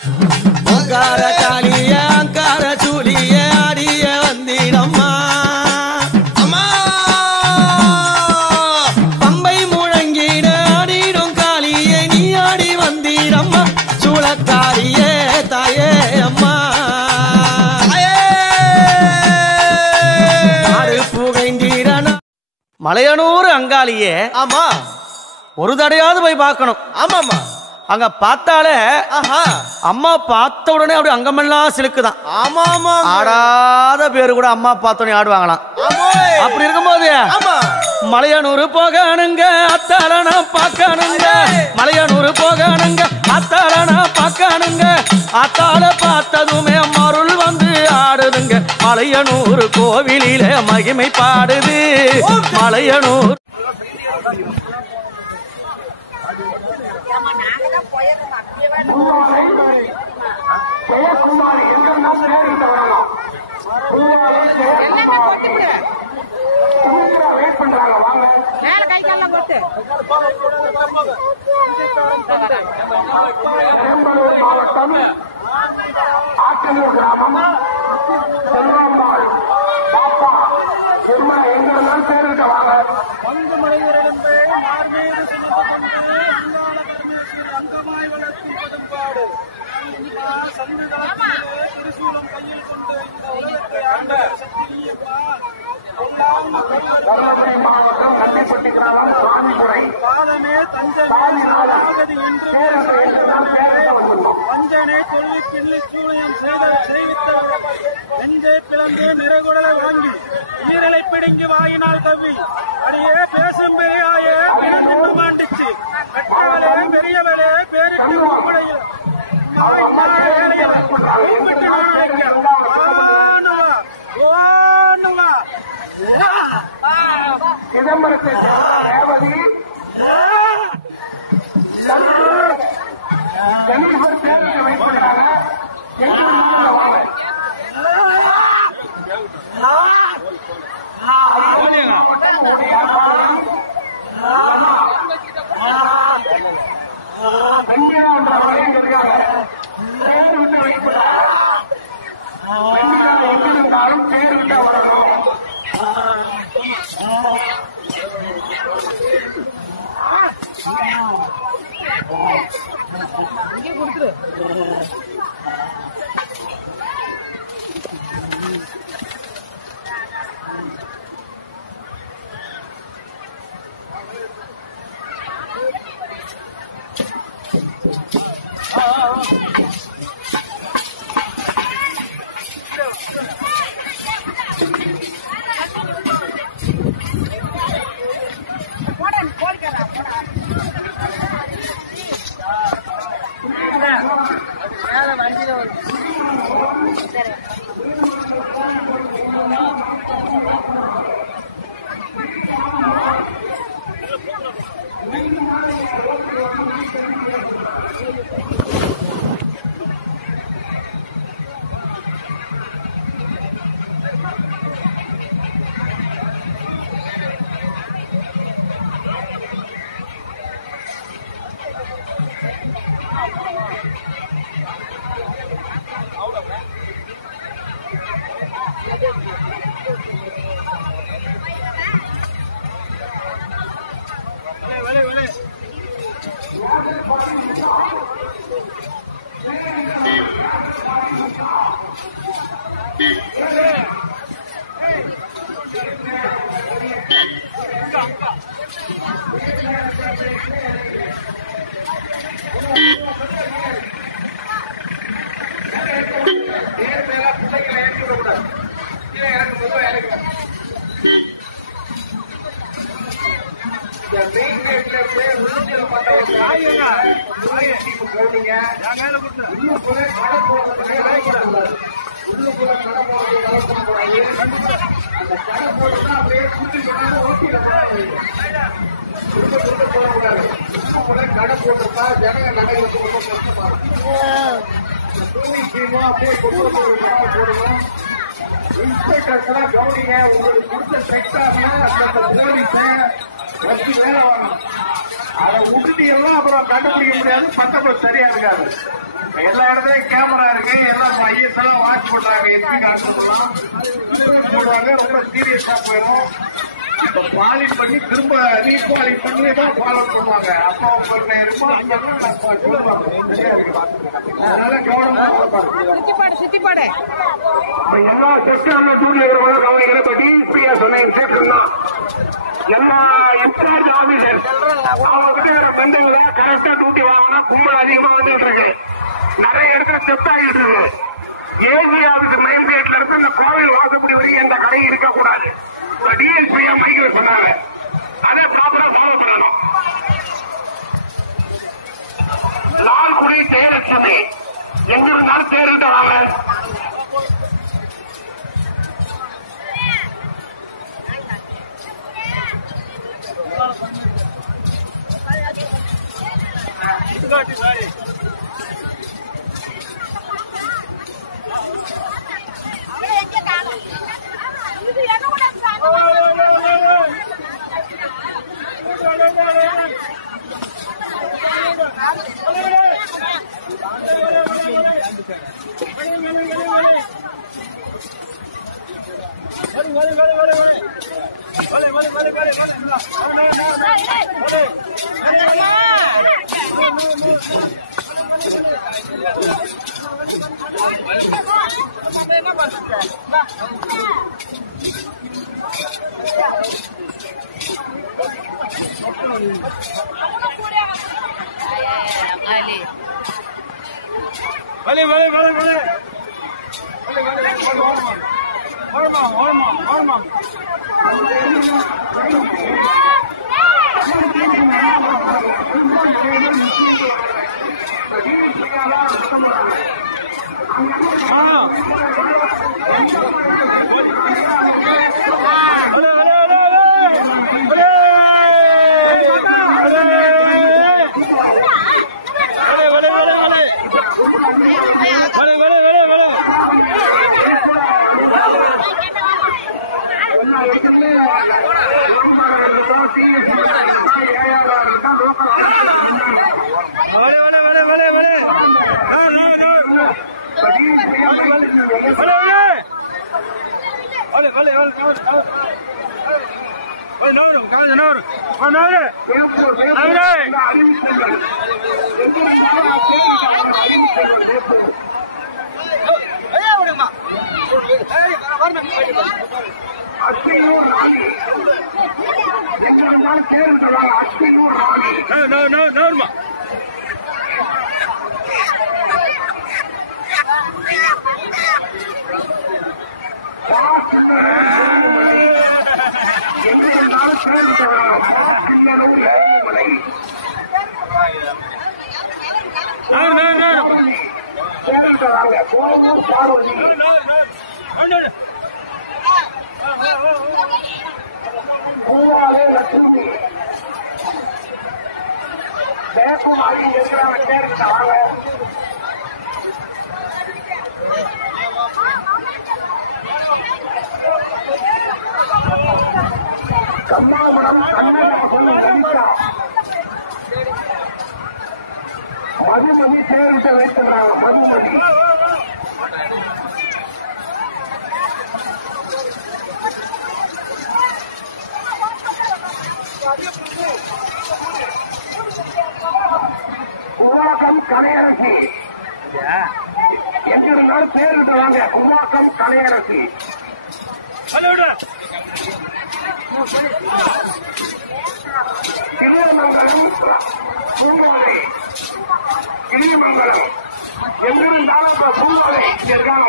அங்கார காளிய அங்கார சூலிய ஆடிய வந்திடம்மா அம்மா பம்பை முழங்கிட ஆடிடும் காளிய நீ ஆடி வந்திடம்மா சூளக்காரியே தாயே அம்மா ஆடு புகைந்திடனா மலையனூர் அங்காளியே ஆமா ஒரு தடையாவது போய் பார்க்கணும் ஆமாமா அங்க பார்த்தாலே அம்மா பார்த்த உடனே அப்படி அங்கமெல்லாம் சிலுக்குதான் ஆமா ஆமா ஆடாத பேரு கூட அம்மா பார்த்தோன்னே ஆடுவாங்களாம் அப்படி இருக்கும்போது மலையனூர் போகணுங்க அத்தாளனா பார்க்கணுங்க மலையனூர் போகணுங்க அத்தாளனா பார்க்கணுங்க அத்தாள பார்த்ததுமே அம்மாருள் வந்து ஆடுதுங்க மலையனூர் கோவிலிலே மகிமை பாடுது மலையனூர் ஜெயக்குமாரி எங்கன்னா பேர் வரலாம் வெயிட் பண்றாங்க வாங்க பெரம்பலூர் மாவட்டம் ஆக்கனூர் கிராமம் செல்வாம்பாள் பாப்பா திருமண எங்கன்னா பேர் இருக்க வாங்க அங்கமாய் வளர்த்தி பதும்பாடு திருசூலம் கையில் கொண்டு இந்த தருமபுரி மாவட்டம் கண்டிப்பட்டி கிராமம் சுவாமிபுரை பாதமே தஞ்சை என்று வஞ்சனை கொல்லி கிள்ளி சூழியம் செய்வித்த நெஞ்சை பிளந்து நிறைகுடலை வாங்கி ஈரலை பிடுங்கி வாயினால் தவி அடியே பேசும் பெரியாயே பிறந்து மாண்டிச்சு பெற்றவளே பெரியவளே பேருக்கு உங்களுடைய சிதம்பரத்தை ரேவதி ஜனீஸ்வர் பேருக்கு வெயிட் பண்றாங்க பெண்ணிலா என்ற வரையும் இருக்காங்க பேர் விட்டு வெயிட் பண்றாங்க பெண்ணிலா எங்கிருந்தாலும் பேர் விட்டு வரணும் அதை விட்டுட்டீங்கன்னா அப்புறம் கண்டுபிடிக்க முடியாது, பக்கத்துல சரியா இருக்காது. எல்லா இடத்துலயும் கேமரா இருக்கு. எல்லாம் ஐஎஸ் எல்லாம் வாட்ச் பண்றாங்க. எஸ்பி காட்டுலாம் போடுவாங்க. ரொம்ப சீரியஸா போயிடும். இப்ப பாலிஷ் பண்ணி திரும்ப ரீபாலிஷ் பண்ணி தான் ஃபாலோ பண்ணுவாங்க. அப்போ அதனால கவனமா சுத்திப்பாடு எல்லா செக்டர்ல டூர்ல இருக்கிறவங்க கவனிக்கிற பத்தி ஃப்ரீயா சொன்ன இன்ஸ்ட்ரக்ஷன் தான். எல்லா இன்சார்ஜ் ஆபீசர் அவங்க கிட்ட இருக்கிற பெண்களை கரெக்டா டியூட்டி வாங்கினா கும்பல் அதிகமா வந்துட்டு இருக்கு. நிறைய இடத்துல ஸ்டெப் ஆகிட்டு இருக்கு. ஏசி ஆபீஸ் மெயின் கேட்ல இருந்து இந்த கோவில் வாசப்படி வரைக்கும் எந்த கடையும் இருக்கக்கூடாது. டிஎஸ்பியா மைக்கில் சொன்னாங்க. அதை ப்ராப்பரா ஃபாலோ பண்ணணும். லால்குடி ஜெயலட்சுமி எங்க இருந்தாலும் தேர்விட்டு வாங்க. மதுமதி சேர்விட்ட வைக்கிறாங்க. மதுமதி குருவாக்கம் கலையரசி எங்க இருந்தாலும் பேர் விட்டுவாங்க. குருவாக்கம் கலையரசி கிளியமங்கலம் பூங்கோலை கிளியமங்கலம் எங்கிருந்தாலும் இப்ப பூங்கோலை இங்க இருக்காங்க.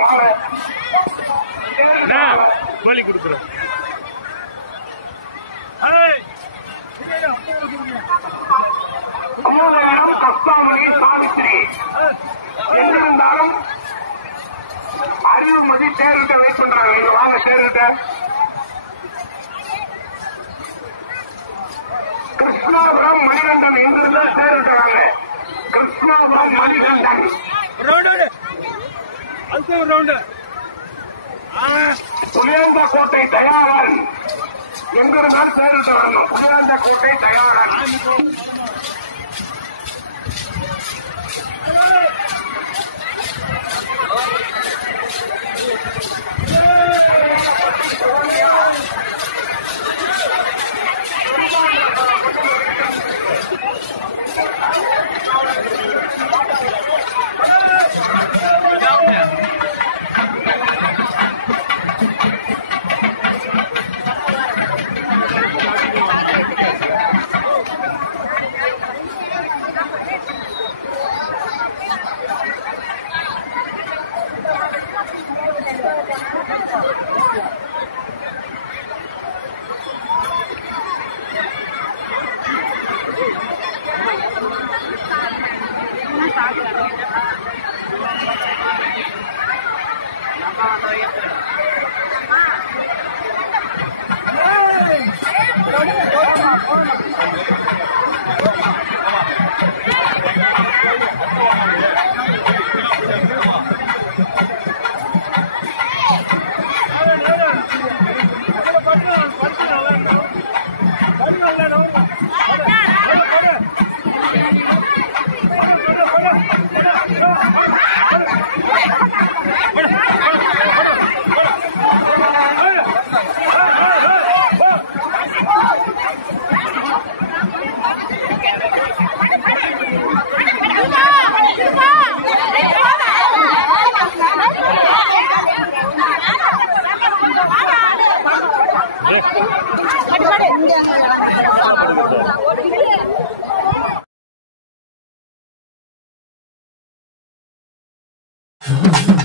கோழி கொடுக்குறோம். அம்மாவரம் கஸ்தாமரி சாவித்திரி எங்கிருந்தாலும் அறிவுமதி சேர்விட்ட வெயிட் பண்றாங்க. இங்க வாங்க சேர்விட்ட. கிருஷ்ணாபுரம் மணிகண்டன் எங்கிருந்தா சேர்விட்டாங்க. கிருஷ்ணாபுரம் மணிகண்டன் புலியாந்த கோட்டை தயாரன் எங்கிருந்தாலும் சேர்விட்டு வரணும். புலியாந்த கோட்டை தயாரன்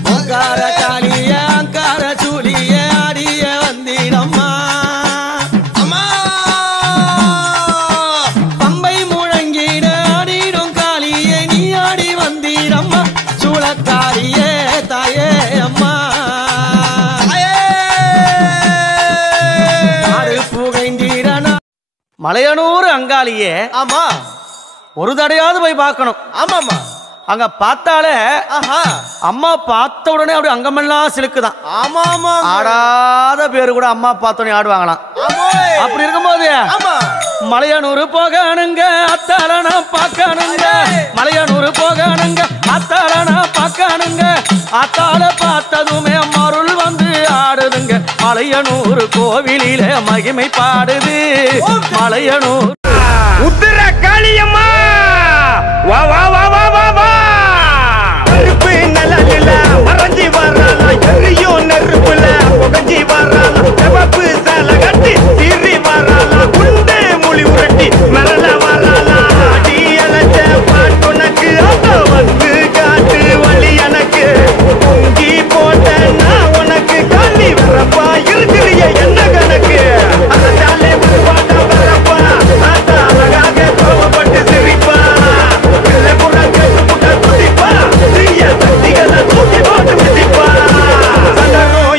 அங்கார காளிய அங்கார சூலிய ஆடிய வந்திடம்மா அம்மா பம்பை முழங்கிட ஆடிடும் காளியே நீ ஆடி வந்திடம்மா சூளக்காரியே தாயே அம்மா ஆடு புகைந்தீரனா மலையனூர் அங்காளியே ஆமா ஒரு தடையாவது போய் பார்க்கணும் ஆமாமா அங்க பார்த்தாலே அம்மா பார்த்த உடனே அப்படி அங்கமெல்லாம் சிலுக்குதான் ஆமா ஆமா ஆடாத பேரு கூட அம்மா பார்த்தோன்னே ஆடுவாங்களாம் அப்படி இருக்கும்போது மலையனூர் போகணுங்க அத்தாலனா பார்க்கணுங்க மலையனூர் போகணுங்க அத்தாலனா பார்க்கணுங்க அத்தால பார்த்ததுமே மருள் வந்து ஆடுதுங்க மலையனூர் கோவிலில மகிமை பாடுது மலையனூர் உத்திர காளியம்மா வா வா வா வா வா வா நெருப்பு நிழலில மறைஞ்சி வராளா எரியோ நெருப்புல புகஞ்சி வராளா செவப்பு சேலை கட்டி சீறி வராளா குண்டு மொழி உருட்டி மரல வராளா அடி அழைச்ச பாட்டுனக்கு அப்ப வந்து காட்டு வழி எனக்கு பொங்கி போட்ட நான் உனக்கு காலி வரப்பா இருக்கிறிய என்ன கணக்கு அதாலே பாட்டா வரப்பா ஆத்தா அழகாக கோவப்பட்டு சிரிப்பா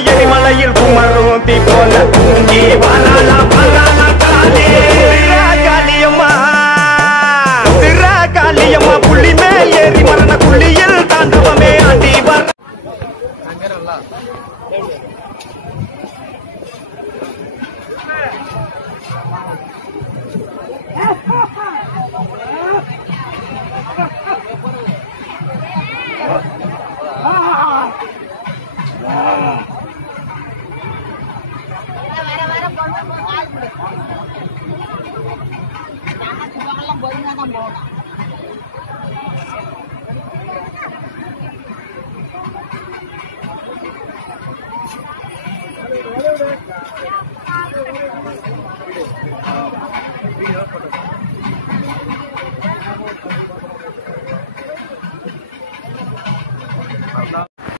எரிமலையில் குமரும் தீ போல தூங்கி வராளா வராளா காளியம்மா திரா காளியம்மா புள்ளி மேல் ஏறி மரண புள்ளியில் தாண்டவமே ஆண்டி வர